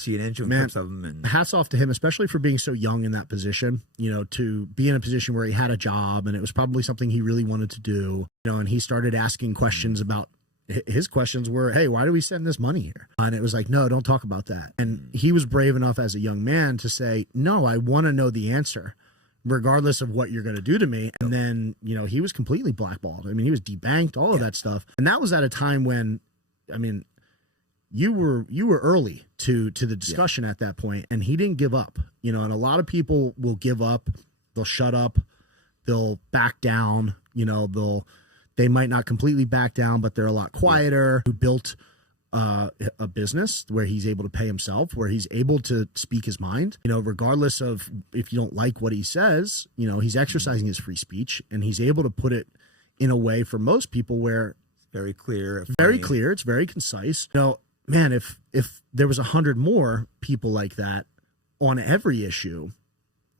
see an inch of clips of him. And hats off to him, especially for being so young in that position, you know, to be in a position where he had a job and it was probably something he really wanted to do, you know, and he started asking questions about, his questions were, hey, why do we send this money here? And it was like, no, don't talk about that. And he was brave enough as a young man to say, no, I want to know the answer, regardless of what you're going to do to me. And then, you know, he was completely blackballed. I mean, he was debanked, all of that stuff. And that was at a time when, I mean, you were early to the discussion at that point, and he didn't give up, you know, and a lot of people will give up, they'll shut up, they'll back down, you know, they might not completely back down, but they're a lot quieter. Who built a business where he's able to pay himself, where he's able to speak his mind, you know, regardless of if you don't like what he says, you know, he's exercising his free speech, and he's able to put it in a way for most people where very clear, it's very concise. You know, man, if there was 100 more people like that on every issue,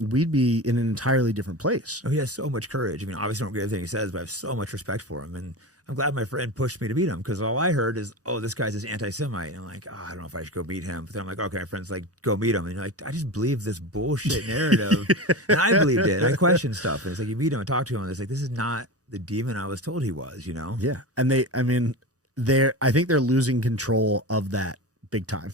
we'd be in an entirely different place. Oh, he has so much courage. I mean, obviously I don't agree with everything he says, but I have so much respect for him. And I'm glad my friend pushed me to meet him, because all I heard is, oh, this guy's this anti-Semite. And I'm like, oh, I don't know if I should go meet him. But then I'm like, okay, my friend's like, go meet him. And you're like, I just believe this bullshit narrative. And I believed it. I questioned stuff. And it's like, you meet him and talk to him, and it's like, this is not the demon I was told he was, you know? Yeah. And I think they're losing control of that big time.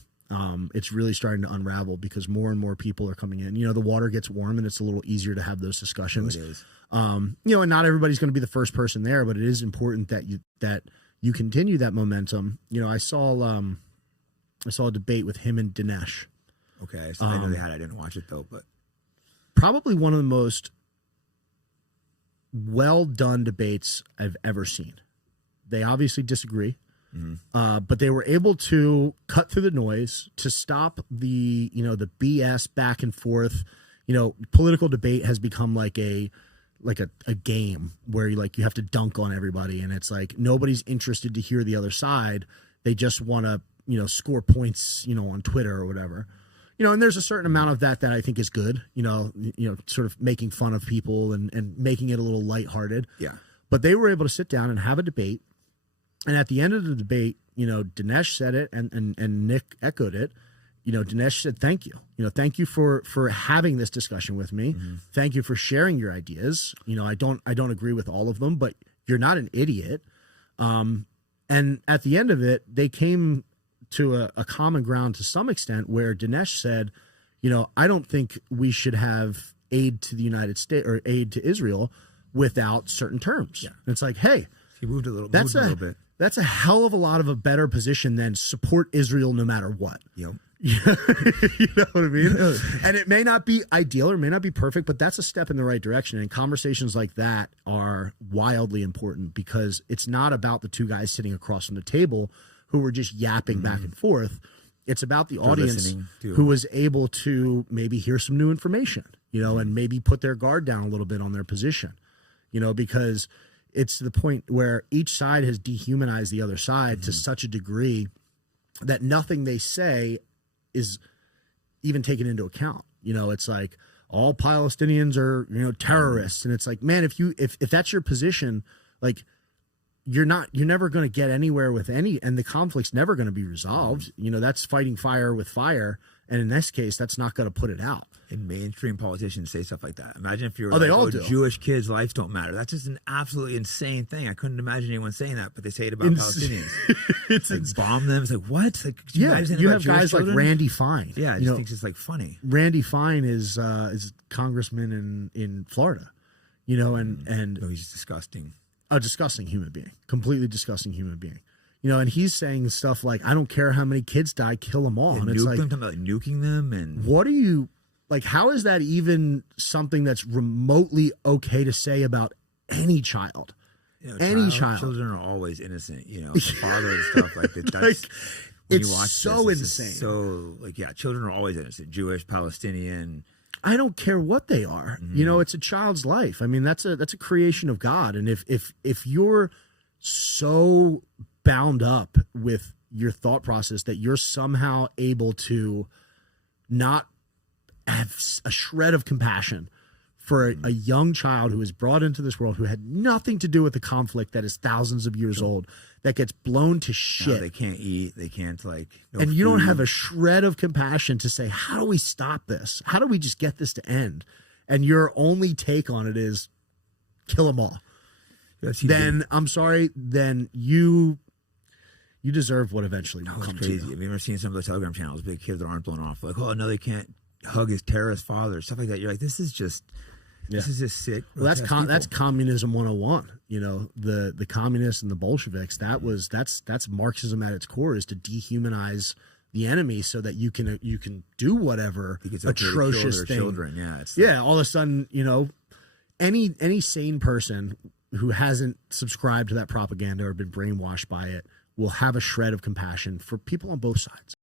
It's really starting to unravel because more and more people are coming in. You know, the water gets warm and it's a little easier to have those discussions. Oh, it is. You know, and not everybody's going to be the first person there, but it is important that you continue that momentum. You know, I saw a debate with him and Dinesh. Okay, so I know they had. I didn't watch it though, but probably one of the most well done debates I've ever seen. They obviously disagree. But they were able to cut through the noise, to stop the BS back and forth. You know, political debate has become like a game where you have to dunk on everybody, and it's like nobody's interested to hear the other side. They just want to, you know, score points, you know, on Twitter or whatever. You know, and there's a certain amount of that I think is good, you know, sort of making fun of people and making it a little lighthearted. Yeah. But they were able to sit down and have a debate. And at the end of the debate, you know, Dinesh said it and Nick echoed it. You know, Dinesh said, thank you. You know, thank you for having this discussion with me. Thank you for sharing your ideas. You know, I don't agree with all of them, but you're not an idiot. And at the end of it, they came to a common ground to some extent where Dinesh said, you know, I don't think we should have aid to the United States or aid to Israel without certain terms. Yeah. And it's like, hey, he moved a little bit. That's a hell of a lot of a better position than support Israel no matter what. Yep. You know what I mean? And it may not be ideal or may not be perfect, but that's a step in the right direction. And conversations like that are wildly important because it's not about the two guys sitting across from the table who were just yapping back and forth. It's about the audience who was able to maybe hear some new information, you know, and maybe put their guard down a little bit on their position, you know, because it's to the point where each side has dehumanized the other side to such a degree that nothing they say is even taken into account. You know, it's like all Palestinians are, you know, terrorists. And it's like, man, if that's your position, like you're never going to get anywhere with and the conflict's never going to be resolved. You know, that's fighting fire with fire. And in this case, that's not going to put it out. And mainstream politicians say stuff like that. Imagine if you're they all do. Jewish kids' lives don't matter. That's just an absolutely insane thing. I couldn't imagine anyone saying that, but they say it about Palestinians. It's like bomb them. It's like, what? Like, you have guys like Randy Fine. Yeah, I just think it's like funny. Randy Fine is congressman in Florida. You know, and oh, he's disgusting. A disgusting human being. Completely disgusting human being. You know, and he's saying stuff like, I don't care how many kids die, kill them all. And it's like, talking about nuking them. And what are you, like, how is that even something that's remotely okay to say about any child? You know, any child. Children are always innocent, you know, the father and stuff like that. That's, like, it's so insane. So, like, yeah, children are always innocent. Jewish, Palestinian. I don't care what they are. You know, it's a child's life. I mean, that's a creation of God. And if you're so bound up with your thought process that you're somehow able to not have a shred of compassion for a young child who is brought into this world who had nothing to do with the conflict that is thousands of years old, that gets blown to shit. No, they can't eat. They can't no and you food. don't have a shred of compassion to say, how do we stop this? How do we just get this to end? And your only take on it is kill them all. Then I'm sorry, then you deserve what eventually will come crazy. to you. Have you ever seen some of those Telegram channels, big kids that aren't blown off? Like, oh, no, they can't hug his terrorist father, stuff like that. You're like, this is just sick. Well, that's communism 101. You know, the communists and the Bolsheviks, that's Marxism at its core, is to dehumanize the enemy so that you can do whatever atrocious thing. Children. All of a sudden, you know, any sane person who hasn't subscribed to that propaganda or been brainwashed by it will have a shred of compassion for people on both sides.